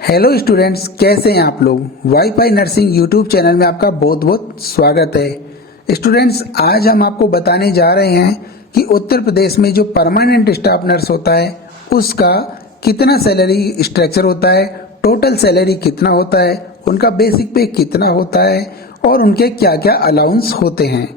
Hello students, कैसे हैं आप लोग। वाईफाई नर्सिंग यूट्यूब चैनल में आपका बहुत बहुत स्वागत है। स्टूडेंट्स, आज हम आपको बताने जा रहे हैं कि उत्तर प्रदेश में जो परमानेंट स्टाफ नर्स होता है उसका कितना सैलरी स्ट्रक्चर होता है, टोटल सैलरी कितना होता है, उनका बेसिक पे कितना होता है और उनके क्या क्या अलाउंस होते हैं।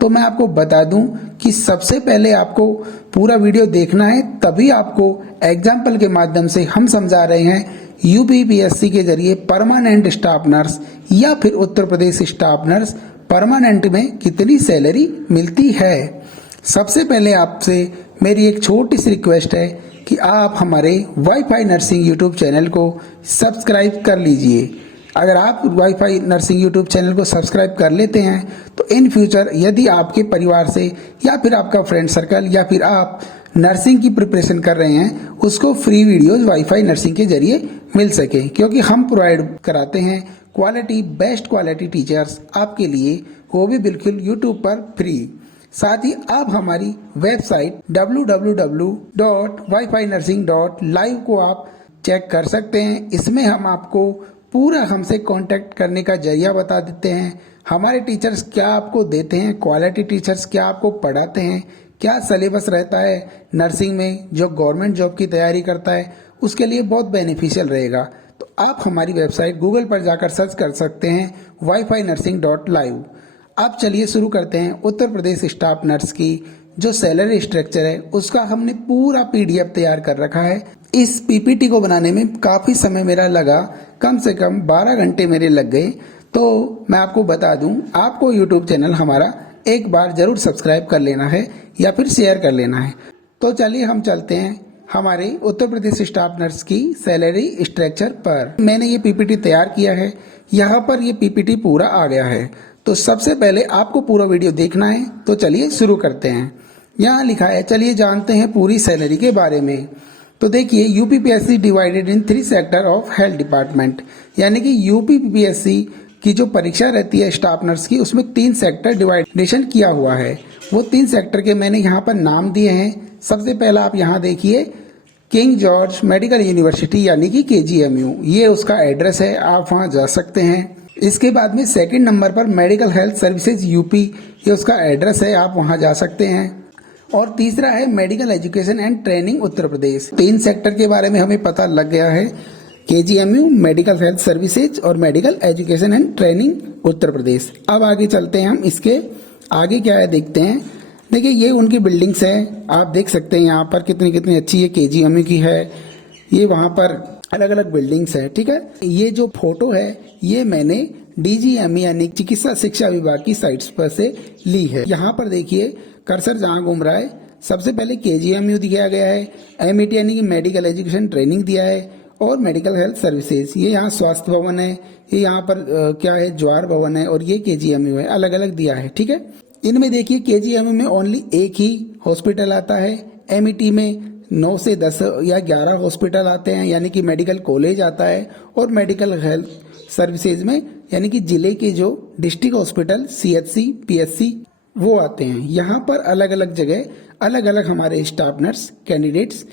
तो मैं आपको बता दूं कि सबसे पहले आपको पूरा वीडियो देखना है, तभी आपको एग्जाम्पल के माध्यम से हम समझा रहे हैं यूपीपीएससी के जरिए परमानेंट स्टाफ नर्स या फिर Uttar Pradesh staff nurse permanent में कितनी सैलरी मिलती है। सबसे पहले आपसे मेरी एक छोटी सी रिक्वेस्ट है कि आप हमारे वाईफाई नर्सिंग यूट्यूब चैनल को सब्सक्राइब कर लीजिए। अगर आप वाईफाई नर्सिंग यूट्यूब चैनल को सब्सक्राइब कर लेते हैं तो इन फ्यूचर यदि आपके परिवार से या फिर आपका फ्रेंड सर्कल या फिर आप नर्सिंग की प्रिपरेशन कर रहे हैं उसको फ्री वीडियोज वाईफाई नर्सिंग के जरिए मिल सके, क्योंकि हम प्रोवाइड कराते हैं क्वालिटी बेस्ट क्वालिटी टीचर्स आपके लिए, वो भी बिल्कुल यूट्यूब पर फ्री। साथ ही आप हमारी वेबसाइट www.wifinursing.live को आप चेक कर सकते हैं। इसमें हम आपको पूरा हमसे कांटेक्ट करने का जरिया बता देते हैं। हमारे टीचर्स क्या आपको देते हैं, क्वालिटी टीचर्स क्या आपको पढ़ाते हैं, क्या सिलेबस रहता है नर्सिंग में, जो गवर्नमेंट जॉब की तैयारी करता है उसके लिए बहुत बेनिफिशियल रहेगा। तो आप हमारी वेबसाइट गूगल पर जाकर सर्च कर सकते हैं wifinursing.live। आप चलिए शुरू करते हैं। उत्तर प्रदेश स्टाफ नर्स की जो सैलरी स्ट्रक्चर है उसका हमने पूरा पीडीएफ तैयार कर रखा है। इस पीपीटी को बनाने में काफ़ी समय मेरा लगा, कम से कम 12 घंटे मेरे लग गए। तो मैं आपको बता दूं, आपको यूट्यूब चैनल हमारा एक बार जरूर सब्सक्राइब कर लेना है या फिर शेयर कर लेना है। तो चलिए हम चलते हैं हमारे उत्तर प्रदेश स्टाफ नर्स की सैलरी स्ट्रक्चर पर। मैंने ये पीपीटी तैयार किया है, यहाँ पर ये पीपीटी पूरा आ गया है। तो सबसे पहले आपको पूरा वीडियो देखना है, तो चलिए शुरू करते हैं। यहाँ लिखा है, चलिए जानते हैं पूरी सैलरी के बारे में। तो देखिए, UPPSC divided in 3 sector of health department, यानी कि यूपीपीएससी की जो परीक्षा रहती है स्टाफ नर्स की उसमें 3 सेक्टर डिवाइडेशन किया हुआ है। वो 3 सेक्टर के मैंने यहाँ पर नाम दिए हैं। सबसे पहला आप यहाँ देखिए, किंग जॉर्ज मेडिकल यूनिवर्सिटी यानी कि केजीएमयू, ये उसका एड्रेस है, आप वहाँ जा सकते हैं। इसके बाद में सेकंड नंबर पर मेडिकल हेल्थ सर्विसेज यूपी, ये उसका एड्रेस है, आप वहाँ जा सकते हैं। और तीसरा है medical education and training Uttar Pradesh. 3 sector के बारे में हमें पता लग गया है, केजीएमयू, मेडिकल हेल्थ सर्विसेज और medical education and training Uttar Pradesh. अब आगे चलते हैं, हम इसके आगे क्या है देखते हैं। देखिए, ये उनकी बिल्डिंग्स है, आप देख सकते हैं यहाँ पर कितनी कितनी अच्छी ये केजीएमयू की है। ये वहाँ पर अलग अलग बिल्डिंग्स है, ठीक है। ये जो फोटो है ये मैंने डीजीएम यानी चिकित्सा शिक्षा विभाग की साइट्स पर से ली है। यहाँ पर देखिए कर्सर जहाँ घूम रहा है, सबसे पहले केजीएमयू दिखाया गया है, एमईटी यानी कि मेडिकल एजुकेशन ट्रेनिंग दिया है, और मेडिकल हेल्थ सर्विसेज, ये यहाँ स्वास्थ्य भवन है, ये यहाँ पर क्या है ज्वार भवन है, और ये केजीएमयू है, अलग अलग दिया है, ठीक है। इनमें देखिए केजीएमयू में ओनली एक ही हॉस्पिटल आता है, एमईटी में 9 से 10 या 11 हॉस्पिटल आते हैं यानी कि मेडिकल कॉलेज आता है, और मेडिकल हेल्थ सर्विसेज में यानी कि जिले के जो डिस्ट्रिक्ट हॉस्पिटल सीएचसी पीएचसी वो आते हैं। यहाँ पर अलग अलग जगह अलग अलग हमारे स्टाफ नर्स कैंडिडेट्स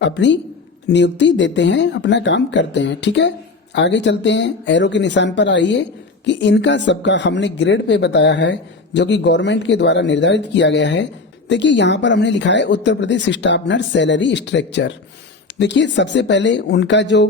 अपनी नियुक्ति देते हैं, अपना काम करते हैं, ठीक है। आगे चलते हैं, एरो के निशान पर आइए कि इनका सबका हमने ग्रेड पे बताया है जो कि गवर्नमेंट के द्वारा निर्धारित किया गया है। देखिए यहाँ पर हमने लिखा है Uttar Pradesh staff nurse salary structure. देखिए सबसे पहले उनका जो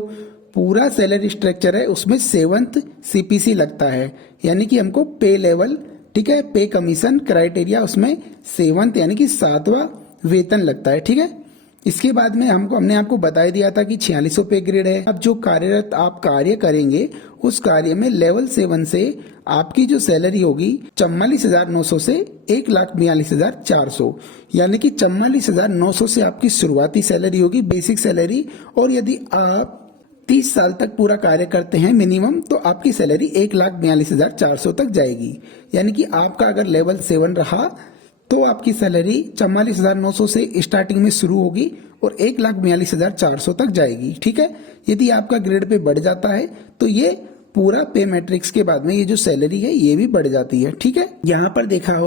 पूरा सैलरी स्ट्रक्चर है उसमें 7th सीपीसी लगता है, यानी कि हमको पे लेवल, ठीक है, पे कमीशन क्राइटेरिया उसमें 7th यानी कि 7वां वेतन लगता है, ठीक है। इसके बाद में हमने आपको बता दिया था कि 4600 पे ग्रेड है। अब जो कार्यरत आप कार्य करेंगे उस कार्य में लेवल 7 से आपकी जो सैलरी होगी 44,900 से 1,42,400, यानी कि 44,900 से आपकी शुरुआती सैलरी होगी, बेसिक सैलरी। और यदि आप 30 साल तक पूरा कार्य करते हैं मिनिमम, तो आपकी सैलरी 1,42,400 तक जाएगी। यानी कि आपका अगर लेवल 7 रहा तो आपकी सैलरी 44,900 से स्टार्टिंग में शुरू होगी और 1,42,400 तक जाएगी, ठीक है। यदि आपका ग्रेड पे बढ़ जाता है तो ये पूरा पे मैट्रिक्स के बाद में ये जो सैलरी है ये भी बढ़ जाती है, ठीक है। यहाँ पर लिखा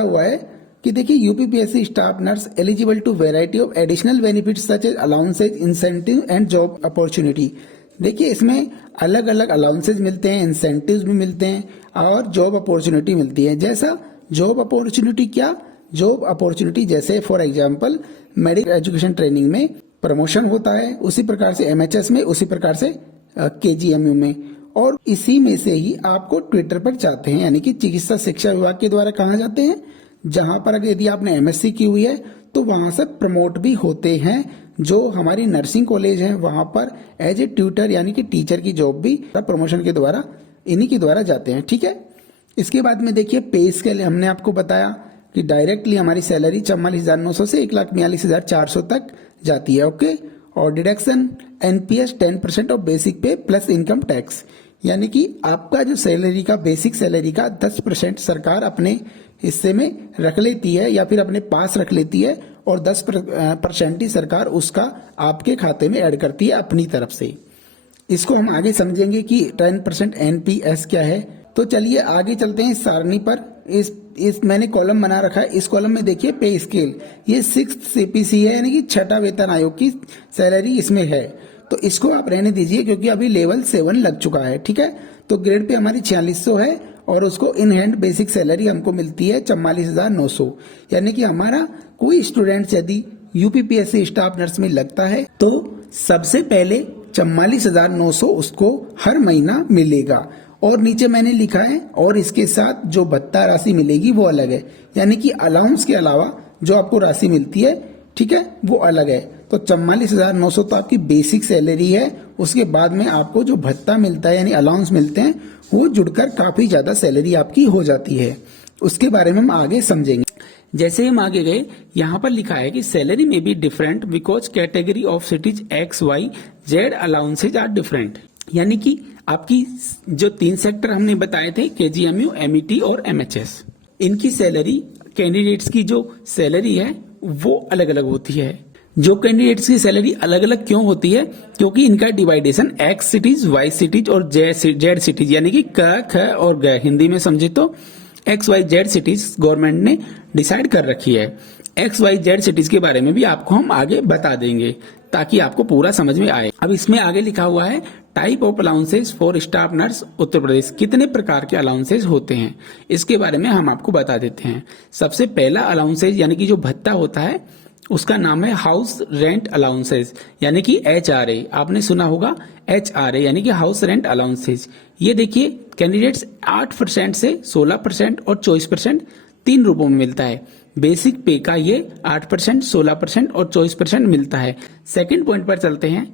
हुआ है कि देखिए UPPSC staff nurse eligible to variety of additional benefits such as allowances, incentive and job opportunity. देखिए इसमें अलग अलग अलाउंसेज मिलते हैं, इंसेंटिव्स भी मिलते हैं और जॉब अपॉर्चुनिटी मिलती है। जैसा जॉब अपॉर्चुनिटी क्या, जॉब अपॉर्चुनिटी जैसे for example medical education training में प्रमोशन होता है, उसी प्रकार से एमएचएस में, उसी प्रकार से केजीएमयू में, और इसी में से ही आपको ट्विटर पर जाते हैं, यानी कि चिकित्सा शिक्षा विभाग के द्वारा कहा जाते हैं, जहां पर अगर यदि आपने एमएससी की हुई है तो वहां से प्रमोट भी होते हैं। जो हमारी नर्सिंग कॉलेज है वहां पर एज ए ट्यूटर यानी कि टीचर की जॉब भी प्रमोशन के द्वारा इन्हीं के द्वारा जाते हैं। ठीक है, इसके बाद में देखिए पे स्केल हमने आपको बताया कि डायरेक्टली हमारी सैलरी 44,900 से 1,42,400 तक जाती है। ओके, और डिडक्शन एनपीएस 10% ऑफ बेसिक पे प्लस इनकम टैक्स, यानी कि आपका जो सैलरी का बेसिक सैलरी का 10% सरकार अपने हिस्से में रख लेती है या फिर अपने पास रख लेती है, और 10% ही सरकार उसका आपके खाते में ऐड करती है अपनी तरफ से। इसको हम आगे समझेंगे कि 10% एनपीएस क्या है। तो चलिए आगे चलते हैं इस सारणी पर। इस मैंने कॉलम बना रखा है, इस कॉलम में देखिए पे स्केल, ये 6th सीपीसी है, यानी कि 6ठा वेतन आयोग की सैलरी इसमें है। तो इसको आप रहने दीजिए क्योंकि अभी लेवल 7 लग चुका है। ठीक है, तो ग्रेड पे हमारी 4600 है और उसको इन हैंड बेसिक सैलरी हमको मिलती है 44,900। यानी कि हमारा कोई स्टूडेंट यदि यूपीपीएससी स्टाफ नर्स में लगता है तो सबसे पहले 44,900 उसको हर महीना मिलेगा। और नीचे मैंने लिखा है और इसके साथ जो भत्ता राशि मिलेगी वो अलग है, यानी कि अलाउंस के अलावा जो आपको राशि मिलती है, ठीक है, वो अलग है। तो 44,900 तो आपकी बेसिक सैलरी है, उसके बाद में आपको जो भत्ता मिलता है यानी अलाउंस मिलते हैं वो जुड़कर काफी ज्यादा सैलरी आपकी हो जाती है। उसके बारे में हम आगे समझेंगे। जैसे हम आगे गए, यहाँ पर लिखा है कि सैलरी में be different because category of cities X Y Z allowances are different, यानी कि आपकी जो 3 सेक्टर हमने बताए थे, केजीएमयू, एमईटी और एमएचएस, इनकी सैलरी, कैंडिडेट्स की जो सैलरी है वो अलग अलग होती है। जो कैंडिडेट्स की सैलरी अलग अलग क्यों होती है, क्योंकि इनका डिवाइडेशन एक्स सिटीज, वाई सिटीज और जेड सिटीज, यानी कि क, ख और ग, हिंदी में समझे तो X Y Z cities government ने डिसाइड कर रखी है। एक्स वाई जेड सिटीज के बारे में भी आपको हम आगे बता देंगे ताकि आपको पूरा समझ में आए। अब इसमें आगे लिखा हुआ है type of allowances for staff nurse Uttar Pradesh, कितने प्रकार के अलाउंसेज होते हैं इसके बारे में हम आपको बता देते हैं। सबसे पहला अलाउंसेज यानी कि जो भत्ता होता है उसका नाम है हाउस रेंट अलाउंसेज, यानी कि HRA, आपने सुना होगा HRA यानी कि हाउस रेंट अलाउंसेज। ये देखिए कैंडिडेट्स 8% से 16% और 24% 3 रूपों में मिलता है। बेसिक पे का ये 8%, 16% और 24% मिलता है। सेकंड पॉइंट पर चलते हैं,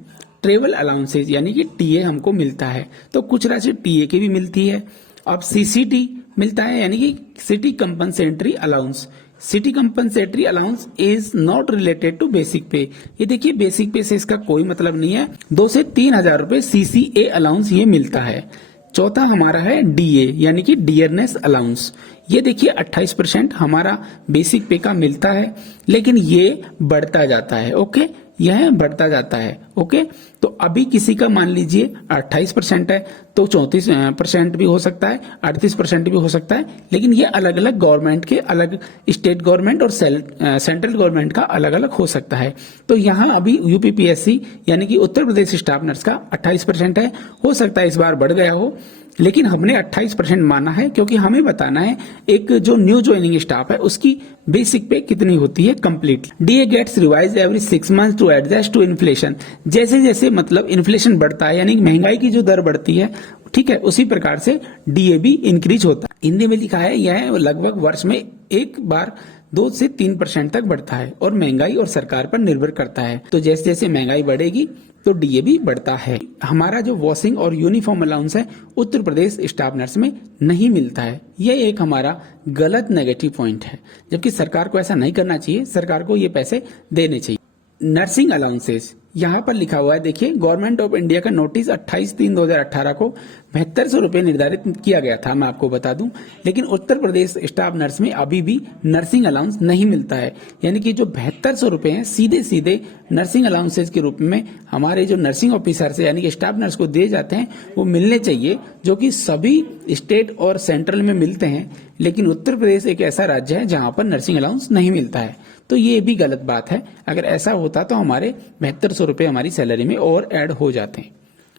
ट्रेवल अलाउंसेज यानी कि टीए हमको मिलता है, तो कुछ राशि टीए की भी मिलती है। अब सीसीटी मिलता है यानी कि city compensatory allowance. City compensatory allowance is not related to basic pay. ये देखिए बेसिक पे से इसका कोई मतलब नहीं है। 2 से 3,000 रुपए CCA अलाउंस ये मिलता है। चौथा हमारा है डीए यानी कि डियरनेस अलाउंस। ये देखिए 28% हमारा बेसिक पे का मिलता है, लेकिन ये बढ़ता जाता है। ओके, यह बढ़ता जाता है। ओके, तो अभी किसी का मान लीजिए 28% है तो 34% भी हो सकता है, 38% भी हो सकता है, लेकिन ये अलग अलग गवर्नमेंट के, अलग स्टेट गवर्नमेंट और सेंट्रल गवर्नमेंट का अलग अलग हो सकता है। तो यहाँ अभी यूपीपीएससी यानी कि उत्तर प्रदेश स्टाफ नर्स का 28% है, हो सकता है इस बार बढ़ गया हो, लेकिन हमने 28% माना है क्योंकि हमें बताना है एक जो न्यू ज्वाइनिंग स्टाफ है उसकी बेसिक पे कितनी होती है complete. DA gets revise every 6 months to adjust to inflation. जैसे जैसे मतलब इन्फ्लेशन बढ़ता है यानी महंगाई की जो दर बढ़ती है, ठीक है, उसी प्रकार से डीए भी इंक्रीज होता है। हिंदी में लिखा है यह लगभग वर्ष में एक बार 2 से 3% तक बढ़ता है और महंगाई और सरकार पर निर्भर करता है। तो जैसे जैसे महंगाई बढ़ेगी तो डीए भी बढ़ता है। हमारा जो वॉशिंग और यूनिफॉर्म अलाउंस है उत्तर प्रदेश स्टाफ नर्स में नहीं मिलता है। यह एक हमारा गलत नेगेटिव पॉइंट है, जबकि सरकार को ऐसा नहीं करना चाहिए, सरकार को ये पैसे देने चाहिए। नर्सिंग अलाउंसेस यहाँ पर लिखा हुआ है, देखिए गवर्नमेंट ऑफ इंडिया का नोटिस 28/3/2018 को 7200 रुपए निर्धारित किया गया था, मैं आपको बता दूं, लेकिन उत्तर प्रदेश स्टाफ नर्स में अभी भी नर्सिंग अलाउंस नहीं मिलता है। यानी कि जो 7200 रुपए हैं सीधे सीधे नर्सिंग अलाउंसेज के रूप में हमारे जो नर्सिंग ऑफिसर से यानी कि स्टाफ नर्स को दिए जाते हैं वो मिलने चाहिए, जो कि सभी स्टेट और सेंट्रल में मिलते हैं, लेकिन उत्तर प्रदेश एक ऐसा राज्य है जहां पर नर्सिंग अलाउंस नहीं मिलता है। तो ये भी गलत बात है। अगर ऐसा होता तो हमारे 7200 रुपए हमारी सैलरी में और ऐड हो जाते हैं।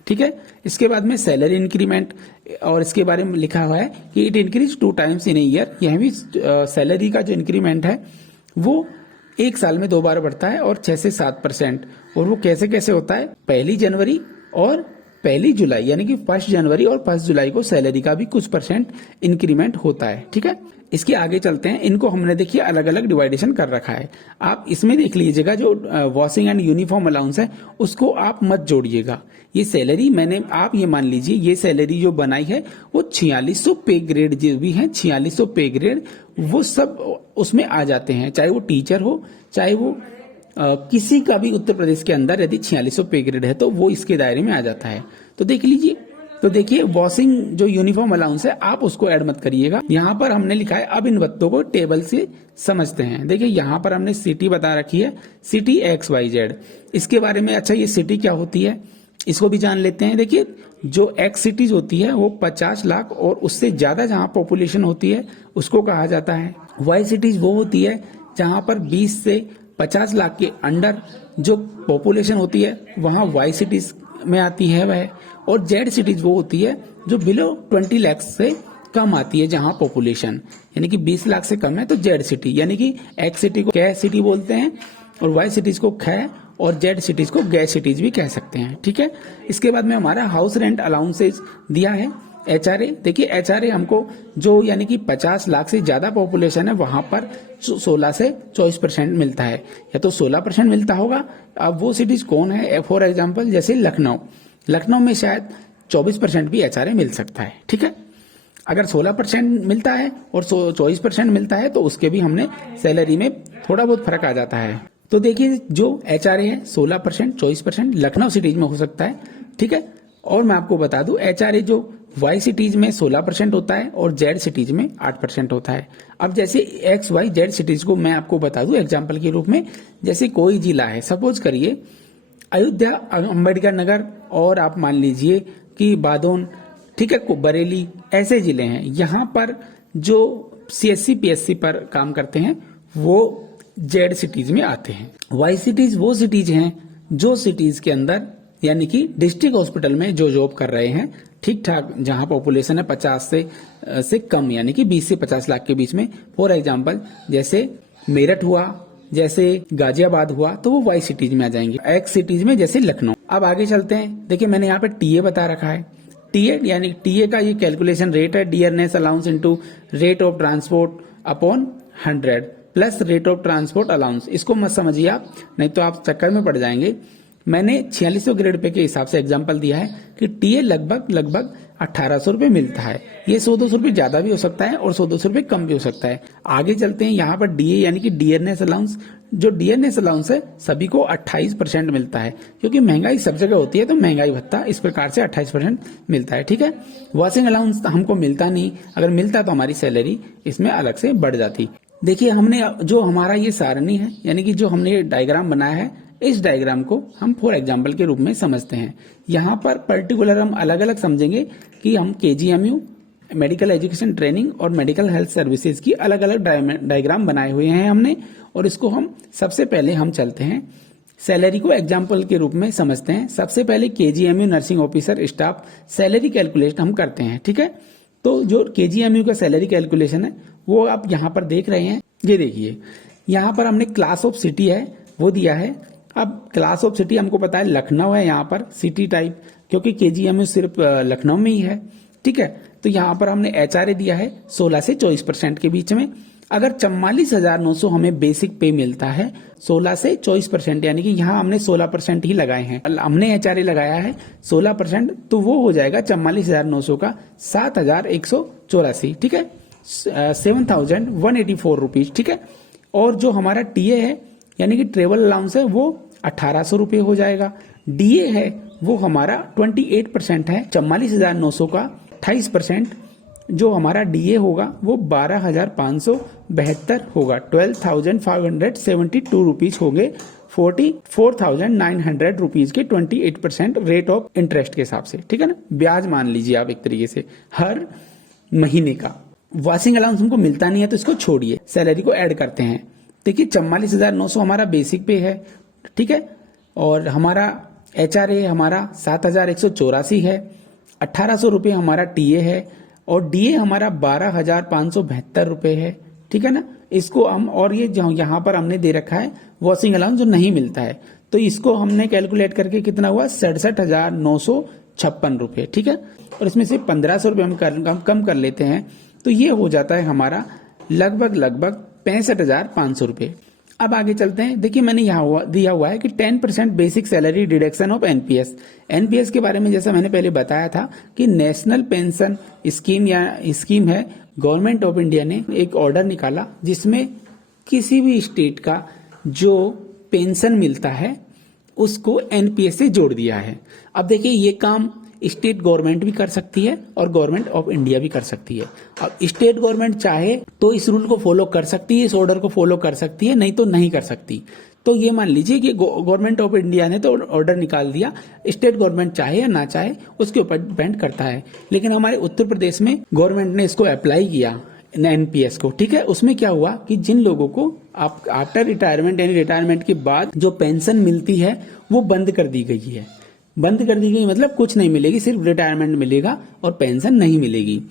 ठीक है। इसके बाद में सैलरी इंक्रीमेंट, और इसके बारे में लिखा हुआ है कि it increase 2 times in a year. यह भी सैलरी का जो इंक्रीमेंट है वो 1 साल में 2 बार बढ़ता है और 6 से 7%। और वो कैसे कैसे होता है, 1 जनवरी और 1 जुलाई, यानी कि 1 जनवरी और 1 जुलाई को सैलरी का भी कुछ % इंक्रीमेंट होता है। ठीक है, इसके आगे चलते हैं। इनको हमने देखिए अलग अलग डिवाइडेशन कर रखा है। आप इसमें देख लीजिएगा जो वॉशिंग एंड यूनिफॉर्म अलाउंस है उसको आप मत जोड़िएगा। ये सैलरी मैंने, आप ये मान लीजिए ये सैलरी जो बनाई है वो 4600 पे ग्रेड जो भी है, 4600 पे ग्रेड वो सब उसमें आ जाते हैं, चाहे वो टीचर हो चाहे वो किसी का भी उत्तर प्रदेश के अंदर यदि 4600 पे ग्रेड है तो वो इसके दायरे में आ जाता है। तो देख लीजिए, तो देखिए वॉशिंग जो यूनिफॉर्म अलाउंस है आप उसको ऐड मत करिएगा। यहाँ पर हमने लिखा है, अब इन बातों को टेबल से समझते हैं। देखिए यहाँ पर हमने सिटी बता रखी है, सिटी XYZ। इसके बारे में, अच्छा ये सिटी क्या होती है इसको भी जान लेते हैं। देखिए जो एक्स सिटीज होती है वो 50 लाख और उससे ज्यादा जहाँ पॉपुलेशन होती है उसको कहा जाता है। वाई सिटीज वो होती है जहाँ पर 20 से 50 लाख के अंडर जो पॉपुलेशन होती है वहाँ वाई सिटीज में आती है वह। और जेड सिटीज वो होती है जो बिलो 20 लाख से कम आती है जहां पॉपुलेशन, यानी कि 20 लाख से कम है तो जेड सिटी, यानी कि एक्स सिटी को कै सिटी बोलते हैं और वाई सिटीज को खै और जेड सिटीज को गै सिटीज भी कह सकते हैं। ठीक है, इसके बाद में हमारा हाउस रेंट अलाउंसेज दिया है HRA। देखिए HRA हमको जो यानी कि 50 लाख से ज्यादा पॉपुलेशन है वहां पर 16 से 24% मिलता है, या तो 16% मिलता होगा। अब वो सिटीज कौन है, फॉर एग्जाम्पल जैसे लखनऊ में शायद 24% भी HRA मिल सकता है। ठीक है, अगर 16% मिलता है और 24% मिलता है तो उसके भी हमने सैलरी में थोड़ा बहुत फर्क आ जाता है। तो देखिए जो HRA है 16%, 24% लखनऊ सिटीज में हो सकता है। ठीक है, और मैं आपको बता दूं HRA जो वाई सिटीज में 16% होता है और जेड सिटीज में 8% होता है। अब जैसे XYZ सिटीज को मैं आपको बता दूं एग्जाम्पल के रूप में, जैसे कोई जिला है, सपोज करिए अयोध्या, अंबेडकर नगर, और आप मान लीजिए कि बादोन, ठीक है, बरेली, ऐसे जिले हैं। यहाँ पर जो CSC PSC पर काम करते हैं वो जेड सिटीज में आते हैं। वाई सिटीज वो सिटीज हैं जो सिटीज के अंदर यानी कि डिस्ट्रिक्ट हॉस्पिटल में जो जॉब कर रहे हैं ठीक ठाक, जहां पॉपुलेशन है 50 से कम, यानी कि 20 से 50 लाख के बीच में। फॉर एग्जांपल जैसे मेरठ हुआ, जैसे गाजियाबाद हुआ, तो वो वाई सिटीज में आ जाएंगे। एक्स सिटीज में जैसे लखनऊ। अब आगे चलते हैं। देखिए मैंने यहाँ पे टीए बता रखा है। टीए यानी टीए का ये कैलकुलेशन रेट है, dearness allowance into rate of transport upon 100 plus rate of transport allowance. इसको मत समझिए आप, नहीं तो आप चक्कर में पड़ जाएंगे। मैंने 4600 ग्रेड पे के हिसाब से एग्जांपल दिया है कि टीए लगभग 1800 रुपए मिलता है। ये 100-200 रुपए ज्यादा भी हो सकता है और 100-200 रुपए कम भी हो सकता है। आगे चलते हैं, यहाँ पर डीए यानी कि डियरनेस अलाउंस। जो डियरनेस अलाउंस है सभी को 28% मिलता है, क्योंकि महंगाई सब जगह होती है तो महंगाई भत्ता इस प्रकार से 28% मिलता है। ठीक है, वॉशिंग अलाउंस हमको मिलता नहीं, अगर मिलता तो हमारी सैलरी इसमें अलग से बढ़ जाती। देखिए हमने जो हमारा ये सारणी है, यानी कि जो हमने डायग्राम बनाया है, इस डायग्राम को हम फॉर एग्जाम्पल के रूप में समझते हैं। यहाँ पर पर्टिकुलर हम अलग अलग समझेंगे कि हम KGMU, मेडिकल एजुकेशन ट्रेनिंग और मेडिकल हेल्थ सर्विसेज की अलग अलग डायग्राम बनाए हुए हैं हमने, और इसको हम सबसे पहले हम चलते हैं सैलरी को एग्जाम्पल के रूप में समझते हैं। सबसे पहले KGMU nursing officer staff salary calculate हम करते हैं। ठीक है, तो जो KGMU का सैलरी कैलकुलेशन है वो आप यहाँ पर देख रहे हैं। ये देखिए यहाँ पर हमने क्लास ऑफ सिटी है वो दिया है। अब क्लास ऑफ सिटी हमको पता है लखनऊ है यहाँ पर सिटी टाइप, क्योंकि KGMU सिर्फ लखनऊ में ही है। ठीक है, तो यहाँ पर हमने HRA दिया है 16 से 24% के बीच में। अगर 44,900 हमें बेसिक पे मिलता है 16 से 24%, यानी कि यहाँ हमने 16% ही लगाए हैं, हमने HRA लगाया है 16%, तो वो हो जाएगा 44,900 का 7,184। ठीक है, 7,184 रुपीज। ठीक है, और जो हमारा टीए है यानी कि ट्रेवल अलाउंस है वो 1800 रुपये हो जाएगा। डीए है वो हमारा 28% है, 44,900 का 28%। जो हमारा डीए होगा वो 12,572 होगा, 12,572 रुपीज हो गए, 44,900 रुपीज के 28% रेट ऑफ इंटरेस्ट के हिसाब से। ठीक है ना, ब्याज मान लीजिए आप एक तरीके से हर महीने का। वॉशिंग अलाउंस हमको मिलता नहीं है तो इसको छोड़िए, सैलरी को ऐड करते हैं। देखिए 44,900 हमारा बेसिक पे है। ठीक है, और हमारा HRA हमारा 7,184 है, 1,800 रुपये हमारा TA है और DA हमारा 12,572 रुपये है। ठीक है ना, इसको हम, और ये यहाँ पर हमने दे रखा है वॉशिंग अलाउंस जो नहीं मिलता है, तो इसको हमने कैलकुलेट करके कितना हुआ 67,956 रुपये। ठीक है, और इसमें से 1,500 रुपये हम कम कर लेते हैं, तो ये हो जाता है हमारा लगभग 65,500 रुपये। अब आगे चलते हैं। देखिए मैंने यहाँ दिया हुआ है कि 10% basic salary deduction of NPS. NPS के बारे में जैसा मैंने पहले बताया था कि नेशनल पेंशन स्कीम या स्कीम है, गवर्नमेंट ऑफ इंडिया ने एक ऑर्डर निकाला जिसमें किसी भी स्टेट का जो पेंशन मिलता है उसको एनपीएस से जोड़ दिया है। अब देखिए ये काम स्टेट गवर्नमेंट भी कर सकती है और गवर्नमेंट ऑफ इंडिया भी कर सकती है। अब स्टेट गवर्नमेंट चाहे तो इस रूल को फॉलो कर सकती है, इस ऑर्डर को फॉलो कर सकती है, नहीं तो नहीं कर सकती। तो ये मान लीजिए कि गवर्नमेंट ऑफ इंडिया ने तो ऑर्डर निकाल दिया, स्टेट गवर्नमेंट चाहे या ना चाहे उसके ऊपर डिपेंड करता है। लेकिन हमारे उत्तर प्रदेश में गवर्नमेंट ने इसको अप्लाई किया एनपीएस को। ठीक है, उसमें क्या हुआ कि जिन लोगों को आफ्टर रिटायरमेंट यानी रिटायरमेंट के बाद जो पेंशन मिलती है वो बंद कर दी गई है। बंद कर दी गई मतलब कुछ नहीं मिलेगी, सिर्फ रिटायरमेंट मिलेगा और पेंशन नहीं मिलेगी।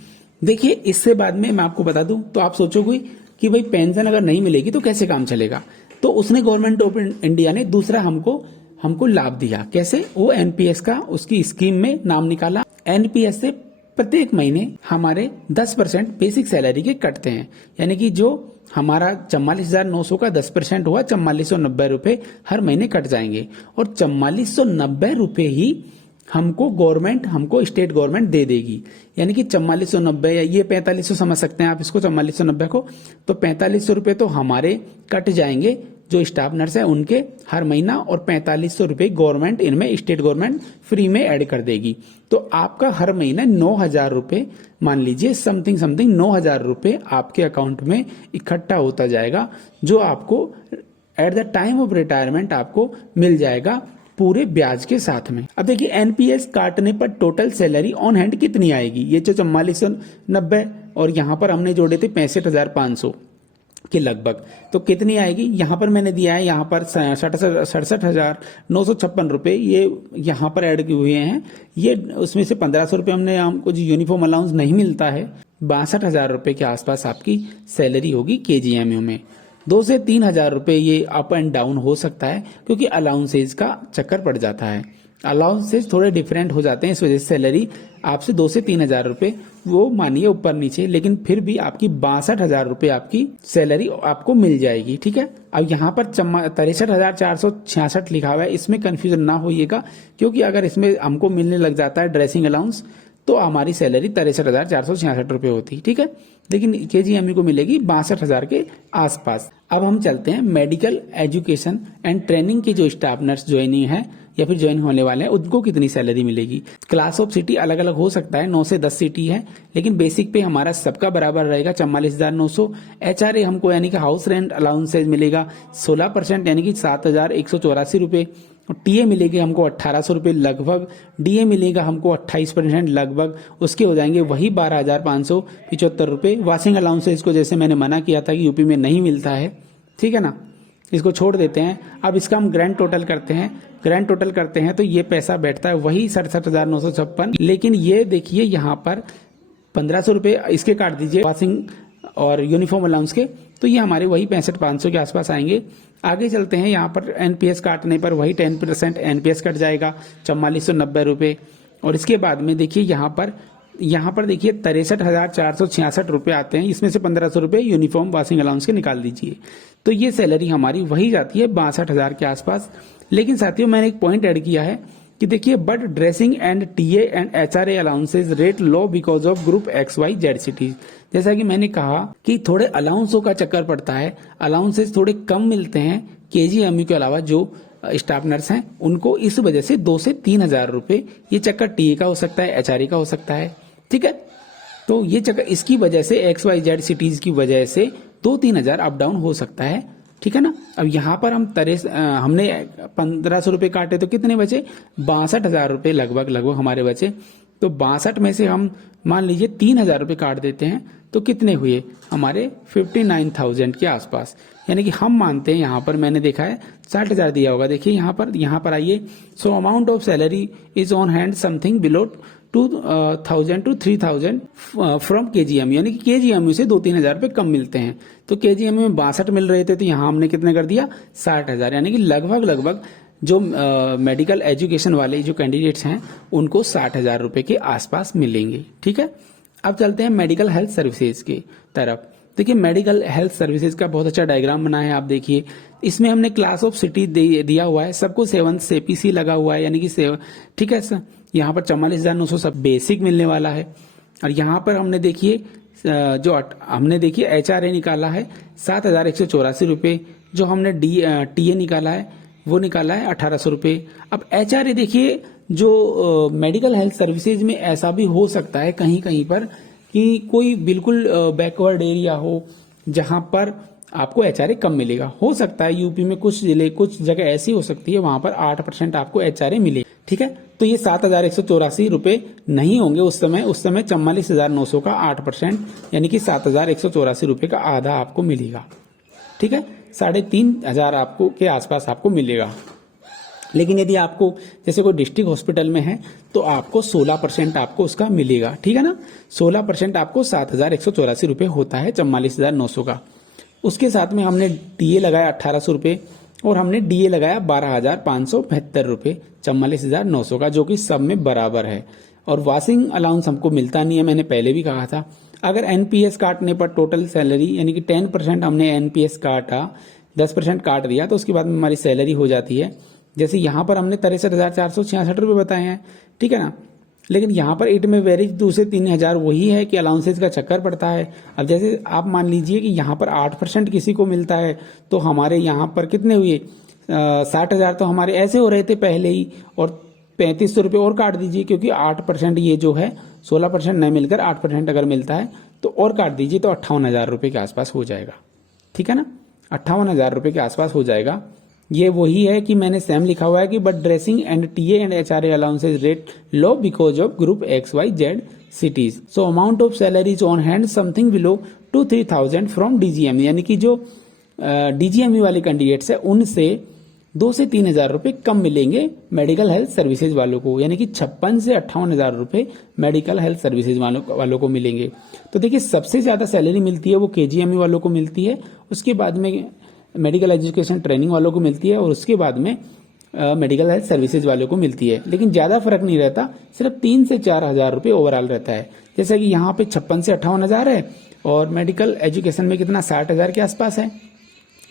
देखिए इससे बाद में मैं आपको बता दूं तो आप सोचोगे कि भाई पेंशन अगर नहीं मिलेगी तो कैसे काम चलेगा। तो उसने गवर्नमेंट ऑफ इंडिया ने दूसरा हमको लाभ दिया। कैसे? वो एनपीएस का उसकी स्कीम में नाम निकाला। एनपीएस से प्रत्येक महीने हमारे 10% बेसिक सैलरी के कटते हैं, यानी कि जो हमारा 44,900 का 10% हुआ 4490 रुपए हर महीने कट जाएंगे और 4490 रुपए ही हमको स्टेट गवर्नमेंट दे देगी। यानी कि 4490 या ये 4500 समझ सकते हैं आप इसको, 4490 को, तो 4500 रुपए तो हमारे कट जाएंगे जो स्टाफ नर्स है उनके हर महीना, और 4500 रुपए गवर्नमेंट इनमें स्टेट गवर्नमेंट फ्री में ऐड कर देगी। तो आपका हर महीना 9,000 रुपए, मान लीजिए समथिंग 9,000 रुपए आपके अकाउंट में इकट्ठा होता जाएगा, जो आपको at the time of retirement आपको मिल जाएगा पूरे ब्याज के साथ में। अब देखिए एनपीएस काटने पर टोटल सैलरी ऑन हैंड कितनी आएगी। ये जो 4490 और यहाँ पर हमने जोड़े थे 65,500 के लगभग, तो कितनी आएगी। यहाँ पर मैंने दिया है, यहाँ पर 67,956 रुपए ये यहाँ पर ऐड हुए हैं। ये उसमें से 1,500 रुपए हमको जो यूनिफॉर्म अलाउंस नहीं मिलता है, 62,000 रुपए के आसपास आपकी सैलरी होगी केजीएमयू में। 2 से 3,000 रुपए ये अप एंड डाउन हो सकता है क्योंकि अलाउंसेज का चक्कर पड़ जाता है। अलाउंसेज थोड़े डिफरेंट हो जाते हैं, इस वजह से सैलरी आपसे 2 से 3,000 रुपए वो मानिए ऊपर नीचे, लेकिन फिर भी आपकी 62,000 रुपए आपकी सैलरी आपको मिल जाएगी। ठीक है, अब यहाँ पर 63,466 लिखा हुआ है, इसमें कंफ्यूजन ना होइएगा क्योंकि अगर इसमें हमको मिलने लग जाता है ड्रेसिंग अलाउंस तो हमारी सैलरी 63,466 रुपए होती। ठीक है, लेकिन केजीएमयू को मिलेगी 62,000 के आसपास। अब हम चलते हैं मेडिकल एजुकेशन एंड ट्रेनिंग के जो स्टाफ नर्स ज्वाइनिंग है या फिर ज्वाइन होने वाले हैं उनको कितनी सैलरी मिलेगी। क्लास ऑफ सिटी अलग अलग हो सकता है, 9 से 10 सिटी है, लेकिन बेसिक पे हमारा सबका बराबर रहेगा 44,900। एचआरए हमको यानी कि हाउस रेंट अलाउंसेज मिलेगा 16% यानी कि 7,184 रुपए। टीए मिलेगी हमको 1,800 रुपए लगभग, डीए मिलेगा हमको 28% लगभग, उसके हो जाएंगे वही 12,575 रुपए। वॉशिंग अलाउंसेज को जैसे मैंने मना किया था कि यूपी में नहीं मिलता है, ठीक है ना, इसको छोड़ देते हैं। अब इसका हम ग्रैंड टोटल करते हैं, ग्रैंड टोटल करते हैं तो ये पैसा बैठता है वही 67,956। लेकिन ये देखिए यहाँ पर 1,500 रुपए इसके काट दीजिए वॉशिंग और यूनिफॉर्म अलाउंस के, तो ये हमारे वही 65,500 के आसपास आएंगे। आगे चलते हैं, यहाँ पर एनपीएस काटने पर वही 10% एनपीएस कट जाएगा 4490 रुपए। और इसके बाद में देखिए यहाँ पर देखिए 63,466 रुपए आते हैं, इसमें से 1,500 रुपए यूनिफॉर्म वॉशिंग अलाउंस के निकाल दीजिए, तो ये सैलरी हमारी वही जाती है 62,000 के आसपास। लेकिन साथियों मैंने एक पॉइंट ऐड किया है कि देखिए but dressing and TA and HRA allowances rate low because of group XYZ cities. जैसा कि मैंने कहा कि थोड़े अलाउंसों का चक्कर पड़ता है, अलाउंसेज थोड़े कम मिलते हैं केजीएमयू के अलावा जो स्टाफ नर्स हैं उनको, इस वजह से 2 से 3,000 रुपए ये चक्कर टीए का हो सकता है, एचआरए का हो सकता है। ठीक है, तो ये चक्कर इसकी वजह से XYZ सिटीज की वजह से 2-3,000 अप डाउन हो सकता है। ठीक है ना, अब यहाँ पर हमने 1,500 रुपए काटे तो कितने बचे, 62,000 रुपए लगभग हमारे बचे। तो 62 में से हम मान लीजिए 3,000 रुपए काट देते हैं तो कितने हुए हमारे 59,000 के आसपास। यानी कि हम मानते हैं यहाँ पर मैंने देखा है 60,000 दिया होगा। देखिए यहाँ पर आइए, so amount of salary is on hand something below 2,000 to 3,000 from KGMU, यानी कि KGMU से 2-3 हजार रुपये कम मिलते हैं। तो KGMU में 62 मिल रहे थे, तो यहाँ हमने कितने कर दिया 60,000, यानी कि लगभग जो मेडिकल एजुकेशन वाले जो कैंडिडेट्स हैं उनको 60,000 रुपये के आसपास मिलेंगे। ठीक है, अब चलते हैं मेडिकल हेल्थ सर्विसेज की तरफ। देखिए मेडिकल हेल्थ सर्विसेज का बहुत अच्छा डायग्राम बना है, आप देखिए इसमें हमने क्लास ऑफ सिटी दिया हुआ है, सबको 7 CPC लगा हुआ है, यानी कि ठीक है सर, यहाँ पर 44,900 सब बेसिक मिलने वाला है। और यहाँ पर हमने देखिए हमने देखिए HRA निकाला है 7,184 रुपये, जो हमने TA निकाला है वो निकाला है 1,800 रुपये। अब HRA देखिए, जो मेडिकल हेल्थ सर्विसेज में ऐसा भी हो सकता है कहीं कहीं पर कि कोई बिल्कुल बैकवर्ड एरिया हो जहां पर आपको HRA कम मिलेगा। हो सकता है यूपी में कुछ जगह ऐसी हो सकती है वहां पर 8% आपको HRA मिले। ठीक है, तो ये 7,184 रुपये नहीं होंगे उस समय 44,900 का 8%, यानी कि 7,184 रुपये का आधा आपको मिलेगा। ठीक है, 3,500 आपको के आसपास आपको मिलेगा। लेकिन यदि आपको जैसे कोई डिस्ट्रिक्ट हॉस्पिटल में है तो आपको 16% आपको उसका मिलेगा। ठीक है ना, 16% आपको 7,184 रुपये होता है 44,900 का। उसके साथ में हमने टीए लगाया 1,800 रुपये और हमने डीए लगाया 12,572 रुपये 44,900 का, जो कि सब में बराबर है। और वाशिंग अलाउंस हमको मिलता नहीं है, मैंने पहले भी कहा था। अगर NPS काटने पर टोटल सैलरी यानी कि 10% हमने NPS काटा, 10% काट दिया, तो उसके बाद में हमारी सैलरी हो जाती है, जैसे यहाँ पर हमने 63,466 रुपये बताए हैं। ठीक है ना, लेकिन यहाँ पर इट में वेरीज 2 से 3,000 वही है कि अलाउंसेज का चक्कर पड़ता है। अब जैसे आप मान लीजिए कि यहाँ पर 8% किसी को मिलता है, तो हमारे यहाँ पर कितने हुए 60,000 तो हमारे ऐसे हो रहे थे पहले ही, और 3,500 रुपये और काट दीजिए, क्योंकि 8% ये जो है 16% नहीं मिलकर 8% अगर मिलता है तो और काट दीजिए, तो 58,000 रुपये के आसपास हो जाएगा। ठीक है ना, 58,000 रुपये के आसपास हो जाएगा। ये वही है कि मैंने सेम लिखा हुआ है कि but dressing and TA and HRA allowances rate low because of group XYZ cities. So amount of salaries on hand something below 2-3,000 from DGMU, यानी कि जो DGMU वाले कैंडिडेट्स है उनसे 2 से 3,000 रुपये कम मिलेंगे मेडिकल हेल्थ सर्विसेज वालों को, यानी कि 56 से 58,000 रुपये मेडिकल हेल्थ सर्विसेज वालों को मिलेंगे। तो देखिए सबसे ज्यादा सैलरी मिलती है वो KGMU वालों को मिलती है, उसके बाद में मेडिकल एजुकेशन ट्रेनिंग वालों को मिलती है, और उसके बाद में मेडिकल हेल्थ सर्विसेज वालों को मिलती है। लेकिन ज़्यादा फर्क नहीं रहता, सिर्फ 3 से 4,000 रुपये ओवरऑल रहता है। जैसे कि यहाँ पे 56 से 58,000 है, और मेडिकल एजुकेशन में कितना 60,000 के आसपास है।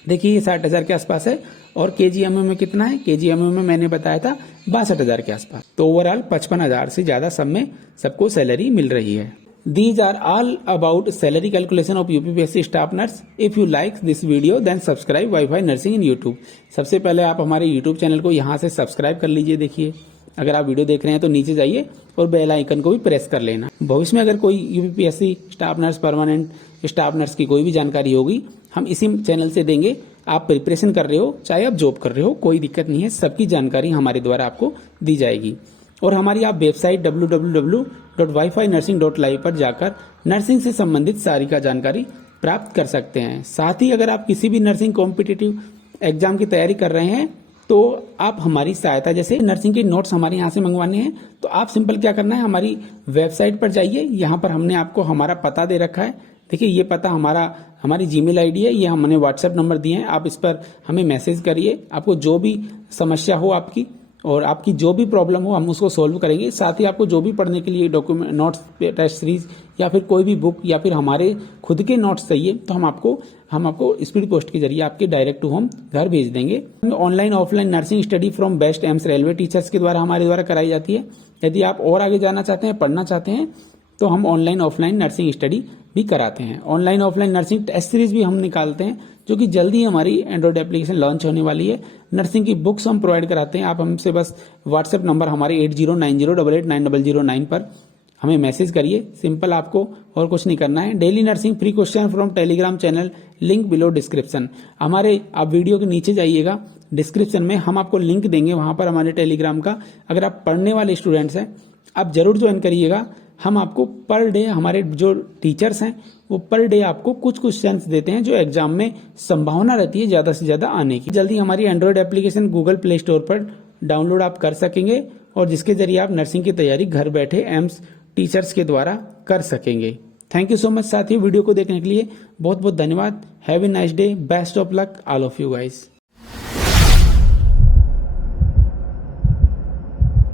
देखिए ये 60,000 के आसपास है, और KGMU में कितना है, KGMU में मैंने बताया था 62,000 के आसपास। तो ओवरऑल 55,000 से ज़्यादा सब में सबको सैलरी मिल रही है। These are all about salary calculation of UPPSC staff nurse. If you like this video, then subscribe Wi-Fi Nursing in YouTube. सबसे पहले आप हमारे YouTube चैनल को यहाँ से सब्सक्राइब कर लीजिए। देखिए अगर आप वीडियो देख रहे हैं तो नीचे जाइए और बेल आइकन को भी प्रेस कर लेना। भविष्य में अगर कोई UPPSC staff nurse, permanent staff nurse की कोई भी जानकारी होगी, हम इसी चैनल से देंगे। आप प्रिपरेशन कर रहे हो चाहे आप जॉब कर रहे हो, कोई दिक्कत नहीं है, सबकी जानकारी हमारे द्वारा आपको दी जाएगी। और हमारी आप वेबसाइट www.wifinursing.live पर जाकर नर्सिंग से संबंधित सारी का जानकारी प्राप्त कर सकते हैं। साथ ही अगर आप किसी भी नर्सिंग कॉम्पिटिटिव एग्जाम की तैयारी कर रहे हैं तो आप हमारी सहायता, जैसे नर्सिंग के नोट्स हमारे यहाँ से मंगवाने हैं, तो आप सिंपल क्या करना है, हमारी वेबसाइट पर जाइए। यहाँ पर हमने आपको हमारा पता दे रखा है। देखिए ये पता हमारी जीमेल आईडी है, ये हमने व्हाट्सएप नंबर दिए हैं, आप इस पर हमें मैसेज करिए। आपको जो भी समस्या हो आपकी और आपकी जो भी प्रॉब्लम हो हम उसको सॉल्व करेंगे। साथ ही आपको जो भी पढ़ने के लिए डॉक्यूमेंट, नोट्स, टेस्ट सीरीज या फिर कोई भी बुक या फिर हमारे खुद के नोट्स चाहिए तो हम आपको स्पीड पोस्ट के जरिए आपके डायरेक्ट टू होम घर भेज देंगे। Online offline nursing study from best AIIMS railway teachers के द्वारा हमारे द्वारा कराई जाती है। यदि आप और आगे जाना चाहते हैं, पढ़ना चाहते हैं, तो हम ऑनलाइन ऑफलाइन नर्सिंग स्टडी भी कराते हैं। Online offline nursing test series भी हम निकालते हैं, जो कि जल्दी ही हमारी एंड्रॉइड एप्लीकेशन लॉन्च होने वाली है। नर्सिंग की बुक्स हम प्रोवाइड कराते हैं। आप हमसे बस व्हाट्सएप नंबर हमारे 8090889009 पर हमें मैसेज करिए। सिंपल, आपको और कुछ नहीं करना है। Daily nursing free question from Telegram channel, link below description. आप वीडियो के नीचे जाइएगा, डिस्क्रिप्शन में हम आपको लिंक देंगे, वहां पर हमारे टेलीग्राम का। अगर आप पढ़ने वाले स्टूडेंट्स हैं आप जरूर ज्वाइन करिएगा। हम आपको पर डे, हमारे जो टीचर्स हैं वो पर डे आपको कुछ क्वेश्चंस देते हैं जो एग्जाम में संभावना रहती है ज़्यादा से ज़्यादा आने की। जल्दी हमारी Android application Google play store पर डाउनलोड आप कर सकेंगे और जिसके जरिए आप नर्सिंग की तैयारी घर बैठे एम्स टीचर्स के द्वारा कर सकेंगे। थैंक यू सो मच साथियों, वीडियो को देखने के लिए बहुत बहुत धन्यवाद। Have a nice day, best of luck all of you guys.